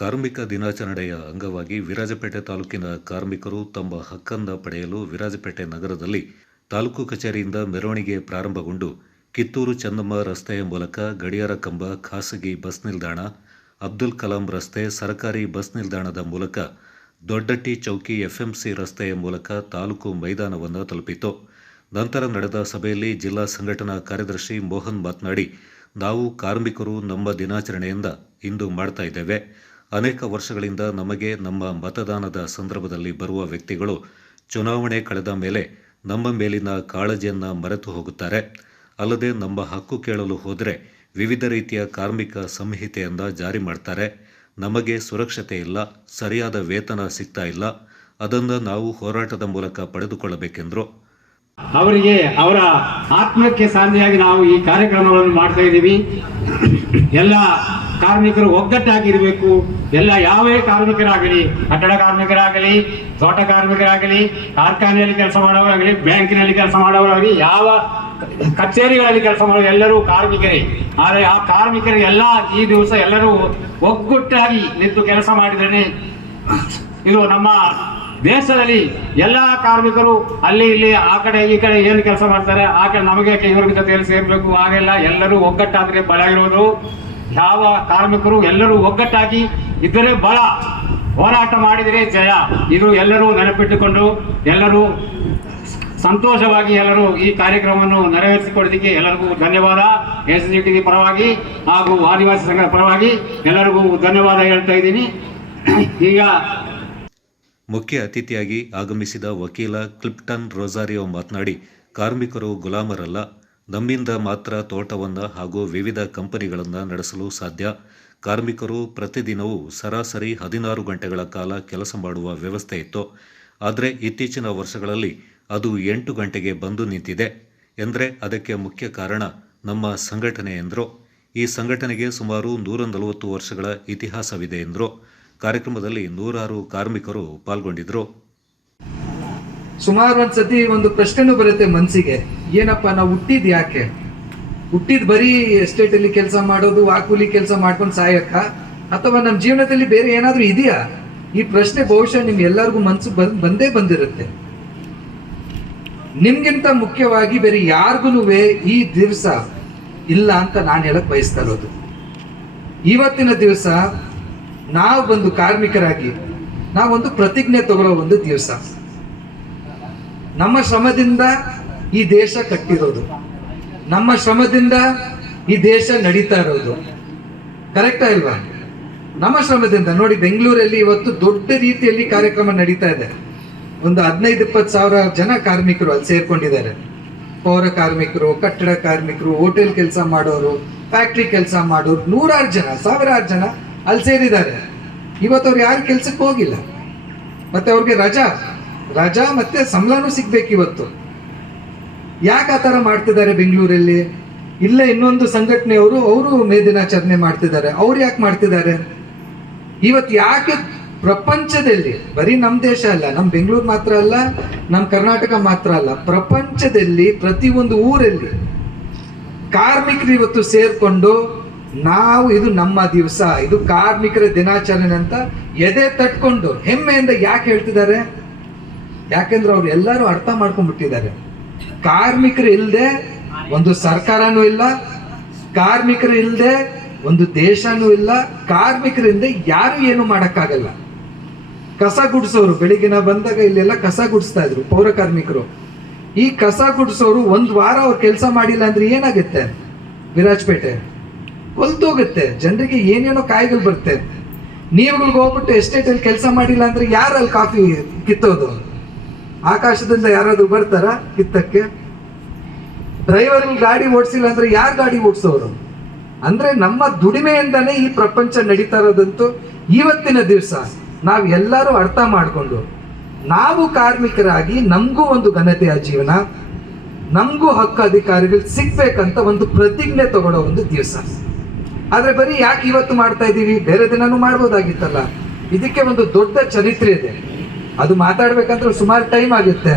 ಕಾರ್ಮಿಕ ದಿನಾಚರಣೆಯ ಅಂಗವಾಗಿ ವಿರಾಜಪೇಟೆ ತಾಲೂಕಿನ ಕಾರ್ಮಿಕರು ತಮ್ಮ ಹಕ್ಕನ್ನು ಪಡೆಯಲು ವಿರಾಜಪೇಟೆ ನಗರದಲ್ಲಿ ತಾಲೂಕು ಕಚೇರಿಯಿಂದ ಮೆರವಣಿಗೆ ಪ್ರಾರಂಭಗೊಂಡು ಕಿತ್ತೂರು ಚೆನ್ನಮ್ಮ ರಸ್ತೆಯ ಮೂಲಕ ಗಡಿಯಾರ ಕಂಬ, ಖಾಸಗಿ ಬಸ್ ನಿಲ್ದಾಣ, ಅಬ್ದುಲ್ ಕಲಾಂ ರಸ್ತೆ, ಸರ್ಕಾರಿ ಬಸ್ ನಿಲ್ದಾಣದ ಮೂಲಕ ದೊಡ್ಡಟ್ಟಿ ಚೌಕಿ ಎಫ್ಎಂಸಿ ರಸ್ತೆಯ ಮೂಲಕ ತಾಲೂಕು ಮೈದಾನವನ್ನು ತಲುಪಿತು. ನಂತರ ನಡೆದ ಸಭೆಯಲ್ಲಿ ಜಿಲ್ಲಾ ಸಂಘಟನಾ ಕಾರ್ಯದರ್ಶಿ ಮೋಹನ್ ಮಾತನಾಡಿ, ನಾವು ಕಾರ್ಮಿಕರು ನಮ್ಮ ದಿನಾಚರಣೆಯಿಂದ ಇಂದು ಮಾಡ್ತಾ ಇದ್ದೇವೆ. ಅನೇಕ ವರ್ಷಗಳಿಂದ ನಮಗೆ ನಮ್ಮ ಮತದಾನದ ಸಂದರ್ಭದಲ್ಲಿ ಬರುವ ವ್ಯಕ್ತಿಗಳು ಚುನಾವಣೆ ಕಳೆದ ಮೇಲೆ ನಮ್ಮ ಮೇಲಿನ ಕಾಳಜಿಯನ್ನು ಮರೆತು ಹೋಗುತ್ತಾರೆ. ಅಲ್ಲದೆ ನಮ್ಮ ಹಕ್ಕು ಕೇಳಲು ಹೋದರೆ ವಿವಿಧ ರೀತಿಯ ಕಾರ್ಮಿಕ ಸಂಹಿತೆಯನ್ನು ಜಾರಿ ಮಾಡ್ತಾರೆ. ನಮಗೆ ಸುರಕ್ಷತೆ ಇಲ್ಲ, ಸರಿಯಾದ ವೇತನ ಸಿಗ್ತಾ ಇಲ್ಲ. ಅದನ್ನು ನಾವು ಹೋರಾಟದ ಮೂಲಕ ಪಡೆದುಕೊಳ್ಳಬೇಕೆಂದರು. ಅವರಿಗೆ ಅವರ ಆತ್ಮಕ್ಕೆ ಸಾಂದಿಯಾಗಿ ನಾವು ಈ ಕಾರ್ಯಕ್ರಮಗಳನ್ನು ಮಾಡ್ತಾ ಇದ್ದೀವಿ. ಎಲ್ಲ ಕಾರ್ಮಿಕರು ಒಗ್ಗಟ್ಟಾಗಿರಬೇಕು ಎಲ್ಲ ಯಾವೇ ಕಾರ್ಮಿಕರಾಗಲಿ, ಕಟ್ಟಡ ಕಾರ್ಮಿಕರಾಗಲಿ, ತೋಟ ಕಾರ್ಮಿಕರಾಗಲಿ, ಕಾರ್ಖಾನೆಯಲ್ಲಿ ಕೆಲಸ ಮಾಡೋರಾಗಲಿ, ಬ್ಯಾಂಕಿನಲ್ಲಿ ಕೆಲಸ ಮಾಡೋರಾಗಲಿ, ಯಾವ ಕಚೇರಿಗಳಲ್ಲಿ ಕೆಲಸ ಮಾಡೋ ಎಲ್ಲರೂ ಕಾರ್ಮಿಕರೇ. ಆದರೆ ಆ ಕಾರ್ಮಿಕರು ಎಲ್ಲ ಈ ದಿವಸ ಎಲ್ಲರೂ ಒಗ್ಗಟ್ಟಾಗಿ ನಿಂತು ಕೆಲಸ ಮಾಡಿದರೆ ಇದು ನಮ್ಮ ದೇಶದಲ್ಲಿ ಎಲ್ಲ ಕಾರ್ಮಿಕರು ಅಲ್ಲಿ ಇಲ್ಲಿ ಆ ಕಡೆ ಈ ಕಡೆ ಏನು ಕೆಲಸ ಮಾಡ್ತಾರೆ, ಆ ಕಡೆ ನಮಗೆ ಇವರ ಜೊತೆಯಲ್ಲಿ ಸೇರ್ಬೇಕು? ಹಾಗೆಲ್ಲ ಎಲ್ಲರೂ ಒಗ್ಗಟ್ಟಾದ್ರೆ ಬಲ ಇರೋದು. ಯಾವ ಕಾರ್ಮಿಕರು ಎಲ್ಲರೂ ಒಗ್ಗಟ್ಟಾಗಿ ಇದ್ದರೆ ಬಲ ಹೋರಾಟ ಮಾಡಿದರೆ ಜಯ. ಇದು ಎಲ್ಲರೂ ನೆನಪಿಟ್ಟುಕೊಂಡು ಎಲ್ಲರೂ ಸಂತೋಷವಾಗಿ ಎಲ್ಲರೂ ಈ ಕಾರ್ಯಕ್ರಮವನ್ನು ನೆರವೇರಿಸಿಕೊಡೋದಕ್ಕೆ ಎಲ್ಲರಿಗೂ ಧನ್ಯವಾದ. ಎಸ್ ಜಿ ಟಿ ಪರವಾಗಿ ಹಾಗೂ ಆದಿವಾಸಿ ಸಂಘದ ಪರವಾಗಿ ಎಲ್ಲರಿಗೂ ಧನ್ಯವಾದ ಹೇಳ್ತಾ ಇದ್ದೀನಿ. ಈಗ ಮುಖ್ಯ ಅತಿಥಿಯಾಗಿ ಆಗಮಿಸಿದ ವಕೀಲ ಕ್ಲಿಪ್ಟನ್ ರೋಜಾರಿಯೋ ಮಾತನಾಡಿ, ಕಾರ್ಮಿಕರು ಗುಲಾಮರಲ್ಲ. ನಮ್ಮಿಂದ ಮಾತ್ರ ತೋಟವನ್ನು ಹಾಗೂ ವಿವಿಧ ಕಂಪನಿಗಳನ್ನು ನಡೆಸಲು ಸಾಧ್ಯ. ಕಾರ್ಮಿಕರು ಪ್ರತಿದಿನವೂ ಸರಾಸರಿ ಹದಿನಾರು ಗಂಟೆಗಳ ಕಾಲ ಕೆಲಸ ಮಾಡುವ ವ್ಯವಸ್ಥೆ ಇತ್ತು. ಆದರೆ ಇತ್ತೀಚಿನ ವರ್ಷಗಳಲ್ಲಿ ಅದು ಎಂಟು ಗಂಟೆಗೆ ಬಂದು ನಿಂತಿದೆ ಎಂದರೆ ಅದಕ್ಕೆ ಮುಖ್ಯ ಕಾರಣ ನಮ್ಮ ಸಂಘಟನೆ ಎಂದರು. ಈ ಸಂಘಟನೆಗೆ ಸುಮಾರು ನೂರ ನಲವತ್ತು ವರ್ಷಗಳ ಇತಿಹಾಸವಿದೆ ಎಂದರು. ಕಾರ್ಯಕ್ರಮದಲ್ಲಿ ನೂರಾರು ಕಾರ್ಮಿಕರು ಪಾಲ್ಗೊಂಡಿದ್ದರು ಸುಮಾರು ಒಂದ್ಸತಿ ಒಂದು ಪ್ರಶ್ನೆನೂ ಬರುತ್ತೆ ಮನ್ಸಿಗೆ. ಏನಪ್ಪ, ನಾವು ಹುಟ್ಟಿದ್ ಯಾಕೆ? ಹುಟ್ಟಿದ್ ಬರೀ ಎಸ್ಟೇಟ್ ಅಲ್ಲಿ ಕೆಲಸ ಮಾಡೋದು ವಾಕೂಲಿ ಕೂಲಿ ಕೆಲಸ ಮಾಡ್ಕೊಂಡು ಸಾಯಕ್ಕ? ಅಥವಾ ನಮ್ಮ ಜೀವನದಲ್ಲಿ ಬೇರೆ ಏನಾದರೂ ಇದೆಯಾ? ಈ ಪ್ರಶ್ನೆ ಬಹುಶಃ ನಿಮ್ಗೆ ಎಲ್ಲರಿಗೂ ಮನ್ಸು ಬಂದ್, ಬಂದೇ ಬಂದಿರುತ್ತೆ. ನಿಮ್ಗಿಂತ ಮುಖ್ಯವಾಗಿ ಬೇರೆ ಯಾರಿಗೂ ಈ ದಿವಸ ಇಲ್ಲ ಅಂತ ನಾನು ಹೇಳಕ್ ಬಯಸ್ತಾ ಇರೋದು. ಇವತ್ತಿನ ದಿವಸ ನಾವು ಬಂದು ಕಾರ್ಮಿಕರಾಗಿ ನಾವೊಂದು ಪ್ರತಿಜ್ಞೆ ತಗೊಳ್ಳೋ ಒಂದು ದಿವಸ. ನಮ್ಮ ಶ್ರಮದಿಂದ ಈ ದೇಶ ಕಟ್ಟಿರೋದು. ನಮ್ಮ ಶ್ರಮದಿಂದ ಈ ದೇಶ ನಡೀತಾ ಇರೋದು. ಕರೆಕ್ಟಾ ಇಲ್ವಾ? ನಮ್ಮ ಶ್ರಮದಿಂದ ನೋಡಿ ಬೆಂಗಳೂರಲ್ಲಿ ಇವತ್ತು ದೊಡ್ಡ ರೀತಿಯಲ್ಲಿ ಕಾರ್ಯಕ್ರಮ ನಡೀತಾ ಇದೆ. ಒಂದು ಹದಿನೈದು, ಇಪ್ಪತ್ತು ಸಾವಿರ ಜನ ಕಾರ್ಮಿಕರು ಅಲ್ಲಿ ಸೇರ್ಕೊಂಡಿದ್ದಾರೆ. ಪೌರ ಕಾರ್ಮಿಕರು, ಕಟ್ಟಡ ಕಾರ್ಮಿಕರು, ಹೋಟೆಲ್ ಕೆಲಸ ಮಾಡೋರು, ಫ್ಯಾಕ್ಟ್ರಿ ಕೆಲಸ ಮಾಡೋರು, ನೂರಾರು ಜನ, ಸಾವಿರಾರು ಜನ ಅಲ್ಲಿ ಸೇರಿದ್ದಾರೆ. ಇವತ್ತು ಅವ್ರು ಯಾರು ಕೆಲ್ಸಕ್ಕೆ ಹೋಗಿಲ್ಲ. ಮತ್ತೆ ಅವ್ರಿಗೆ ರಜಾ ರಜಾ ಮತ್ತೆ ಸಂಬಳನೂ ಸಿಗ್ಬೇಕು ಇವತ್ತು. ಯಾಕೆ ಆ ಥರ ಮಾಡ್ತಿದ್ದಾರೆ ಬೆಂಗಳೂರಲ್ಲಿ? ಇಲ್ಲೇ ಇನ್ನೊಂದು ಸಂಘಟನೆಯವರು ಅವರು ಮೇ ದಿನಾಚರಣೆ ಮಾಡ್ತಿದ್ದಾರೆ. ಅವ್ರು ಯಾಕೆ ಮಾಡ್ತಿದ್ದಾರೆ? ಇವತ್ತು ಯಾಕೆ ಪ್ರಪಂಚದಲ್ಲಿ, ಬರೀ ನಮ್ಮ ದೇಶ ಅಲ್ಲ ನಮ್ಮ ಬೆಂಗಳೂರು ಮಾತ್ರ ಅಲ್ಲ ನಮ್ಮ ಕರ್ನಾಟಕ ಮಾತ್ರ ಅಲ್ಲ, ಪ್ರಪಂಚದಲ್ಲಿ ಪ್ರತಿಯೊಂದು ಊರಲ್ಲಿ ಕಾರ್ಮಿಕರು ಇವತ್ತು ಸೇರ್ಕೊಂಡು ನಾವು ಇದು ನಮ್ಮ ದಿವಸ, ಇದು ಕಾರ್ಮಿಕರ ದಿನಾಚರಣೆ ಅಂತ ಎದೆ ತಟ್ಕೊಂಡು ಹೆಮ್ಮೆಯಿಂದ ಯಾಕೆ ಹೇಳ್ತಿದ್ದಾರೆ? ಯಾಕೆಂದ್ರೆ ಅವ್ರು ಎಲ್ಲರೂ ಅರ್ಥ ಮಾಡ್ಕೊಂಡ್ಬಿಟ್ಟಿದ್ದಾರೆ. ಕಾರ್ಮಿಕರು ಇಲ್ಲದೆ ಒಂದು ಸರ್ಕಾರನೂ ಇಲ್ಲ, ಕಾರ್ಮಿಕರು ಇಲ್ಲದೆ ಒಂದು ದೇಶನೂ ಇಲ್ಲ ಕಾರ್ಮಿಕರಿಂದ ಯಾರು ಏನು ಮಾಡೋಕ್ಕಾಗಲ್ಲ. ಕಸ ಗುಡಿಸೋರು ಬೆಳಗಿನ ಬಂದಾಗ ಇಲ್ಲೆಲ್ಲ ಕಸ ಗುಡಿಸ್ತಾ ಇದ್ರು, ಪೌರ ಕಾರ್ಮಿಕರು. ಈ ಕಸ ಗುಡಿಸೋರು ಒಂದು ವಾರ ಅವ್ರು ಕೆಲಸ ಮಾಡಿಲ್ಲ ಅಂದ್ರೆ ಏನಾಗುತ್ತೆ? ವಿರಾಜಪೇಟೆ. ಕೊಲ್ತೋಗುತ್ತೆ. ಜನರಿಗೆ ಏನೇನೋ ಕಾಯಿಗಳು ಬರುತ್ತೆ. ನೀವುಗಳಿಗೆ ಹೋಗ್ಬಿಟ್ಟು ಎಸ್ಟೇಟಲ್ಲಿ ಕೆಲಸ ಮಾಡಿಲ್ಲ ಅಂದ್ರೆ ಯಾರಲ್ಲಿ ಕಾಫಿ ಕಿತ್ತೋದು? ಆಕಾಶದಿಂದ ಯಾರಾದರೂ ಬರ್ತಾರ ಕಿತ್ತಕ್ಕೆ? ಡ್ರೈವರ್ ಗಾಡಿ ಓಡಿಸಿಲ್ಲ ಅಂದ್ರೆ ಯಾರು ಗಾಡಿ ಓಡಿಸೋರು? ಅಂದ್ರೆ ನಮ್ಮ ದುಡಿಮೆಯಿಂದನೇ ಈ ಪ್ರಪಂಚ ನಡೀತಾ ಇರೋದಂತೂ ಇವತ್ತಿನ ದಿವಸ ನಾವು ಎಲ್ಲರೂ ಅರ್ಥ ಮಾಡಿಕೊಂಡು ನಾವು ಕಾರ್ಮಿಕರಾಗಿ ನಮಗೂ ಒಂದು ಘನತೆಯ ಜೀವನ, ನಮಗೂ ಹಕ್ಕು ಅಧಿಕಾರಿಗಳು ಸಿಗ್ಬೇಕಂತ ಒಂದು ಪ್ರತಿಜ್ಞೆ ತಗೊಳ್ಳೋ ಒಂದು ದಿವಸ. ಆದ್ರೆ ಬರೀ ಯಾಕೆ ಇವತ್ತು ಮಾಡ್ತಾ ಇದ್ದೀವಿ ಬೇರೆ ದಿನನೂ ಮಾಡ್ಬೋದಾಗಿತ್ತಲ್ಲ. ಇದಕ್ಕೆ ಒಂದು ದೊಡ್ಡ ಚರಿತ್ರೆ ಇದೆ. ಅದು ಮಾತಾಡ್ಬೇಕಂದ್ರೆ ಸುಮಾರು ಟೈಮ್ ಆಗುತ್ತೆ